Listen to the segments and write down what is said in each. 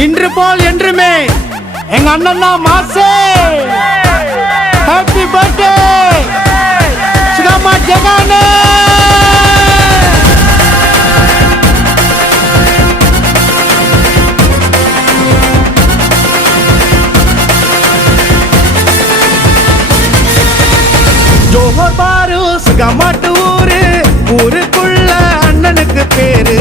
இன்று போல் என்றுமே எங்க அண்ணன் தான் மாசே. ஹாப்பி பர்த்டே சுகமா ஜெகானே. ஜோஹர் பாரு சுகமாட்டு ஊரு, ஊருக்குள்ள அண்ணனுக்கு பேரு.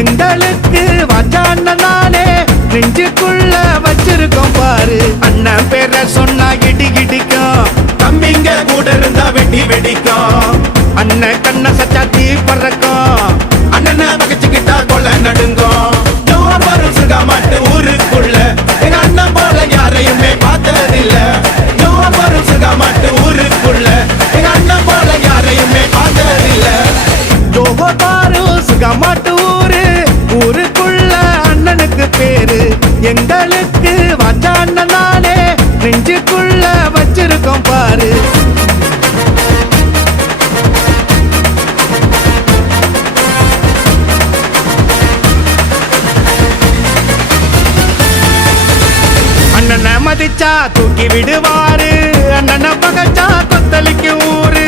எங்களுக்கு வாச்ச அண்ணனாலே நெஞ்சுக்குள்ள வச்சிருக்கோம் பாரு. அண்ணன் பேர சொன்னா இடி இடிக்கும், தம்பிங்க கூட இருந்தா வெடி வெடிக்கும். அண்ணன் கண்ண சச்சா தீ பறக்கும், அண்ணனை பகச்சுக்கிட்டா கொலை நடுங்கும். ஜோஹர் பாரு சுகமாட்டு ஊருக்குள்ள எங்க அண்ணன் போல யாரையுமே பார்த்ததில்ல. ஜோஹர் பாரு சுகமாட்டு ஊருக்குள்ள எங்க அண்ணன் போல யாரையுமே பார்த்ததில்ல. ஜோஹர் பாரு சுகமாட்டு ஊரு, ஊருக்குள்ள அண்ணனுக்கு பேரு. எங்களுக்கு வாச்ச அண்ணனாலே நெஞ்சுக்குள்ள வச்சிருக்கோம் பாரு. அண்ணனை மதிச்சா தூக்கி விடுவாரு, அண்ணனை பகச்சா கொத்தளிக்கு ஊரு.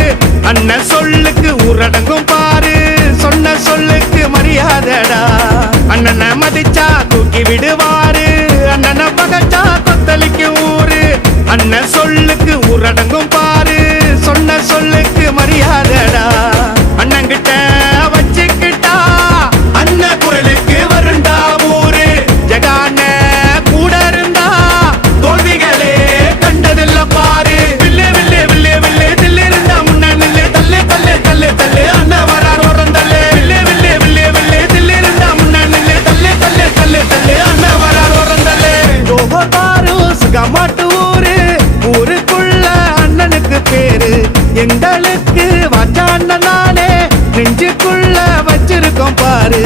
அண்ணன் சொல்லுக்கு ஊரடங்கும் பாரு, சொன்ன சொல்லுக்கு மரியாதைடா. அண்ணனை மதிச்சா தூக்கி விடுவாரு, அண்ணனை பகச்சா கொத்தளிக்கு ஊரு. அண்ணன் சொல்லுக்கு ஊரடங்கும் பாரு, சொன்ன சொல்லுக்கு மரியாதைடா. அண்ணங்கிட்ட வச்சுக்கிட்டா அண்ணன் குரலுக்கு வருண்டா ஊரு. ஜெகான கூட இருந்தா தோல்விகளே கண்டதில்ல பாரு. வில்லே வில்லே வில்லே வில்லே தில்லு இருந்தா முன்ன நில்லு, தள்ளு தள்ளு தள்ளு தள்ளு அண்ணன் வரார் ஓரம் தள்ளு. வில்லே வில்லே வில்லே வில்லே தில்லு இருந்தா முன்ன நில்லு, தள்ளு தள்ளு தள்ளு தள்ளு அண்ணன் வரார் ஓரம் தள்ளு. ஜோஹர் பாரு சுகமாட்டு ஊரு, ஊருக்குள்ள அண்ணனுக்கு பேரு. எங்களுக்கு வாச்ச அண்ணனாலே நெஞ்சுக்குள்ள வச்சிருக்கோம் பாரு.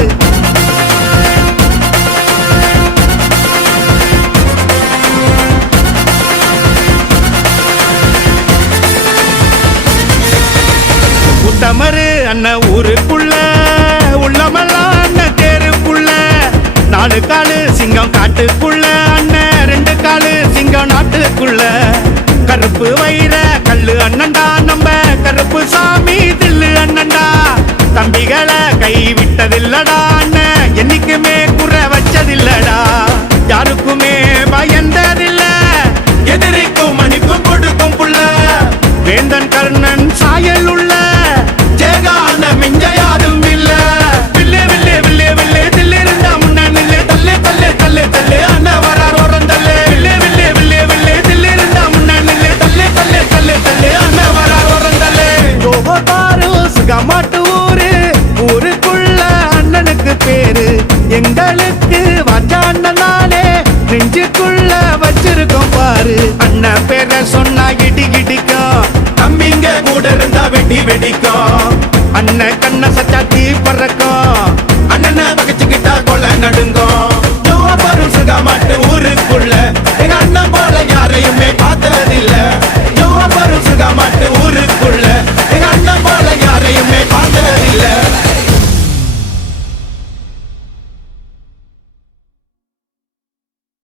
உத்தமரு அண்ணன் ஊருக்குள்ள, உள்ளமெல்லாம் அண்ணன் தேருக்குள்ள. 4 காலு சிங்கம் காட்டுக்குள்ள, அண்ணன் 2 காலு சிங்கம் நாட்டுக்குள்ள. கருப்பு வைர கல்லு அண்ணன்டா, நம்ம கருப்பு சாமி தில்லு அண்ணன்டா. தம்பிகளை கை விட்டதில்லடா, அண்ணன் என்னைக்குமே குறை வச்சதில்லடா. யாருக்குமே பயந்ததில்ல, எதிரிக்கும் மணிக்கும் கொடுக்கும் புள்ள. வேந்தன் கர்ணன் சாயல் உள்ள ஜெகான மிஞ்ச யாரும் இல்ல. வில்லே வில்லே வில்லே வில்லே தில்லு இருந்தா முன்ன நில்லு, தள்ளு தள்ளு தள்ளு தள்ளு அண்ணன் வரார் ஓரம் தள்ளு. வில்லே வில்லே வில்லே வில்லே தில்லு இருந்தா முன்ன நில்லு, தள்ளு தள்ளு தள்ளு தள்ளு அண்ணன் வரார் ஓரம் தள்ளு. ஜோஹர் பாரு சுகமாட்டு ஊரு, ஊருக்குள்ள அண்ணனுக்கு பேரு. எங்களுக்கு வாச்ச அண்ணனாலே நெஞ்சுக்குள்ள வச்சிருக்கோம் பாரு. அண்ணன் பேர சொன்னா இடி இடிக்கும், தம்பிங்க கூட இருந்தா வெடி வெடிக்கும். அண்ணன் கண்ண சச்சா தீ பறக்கும்,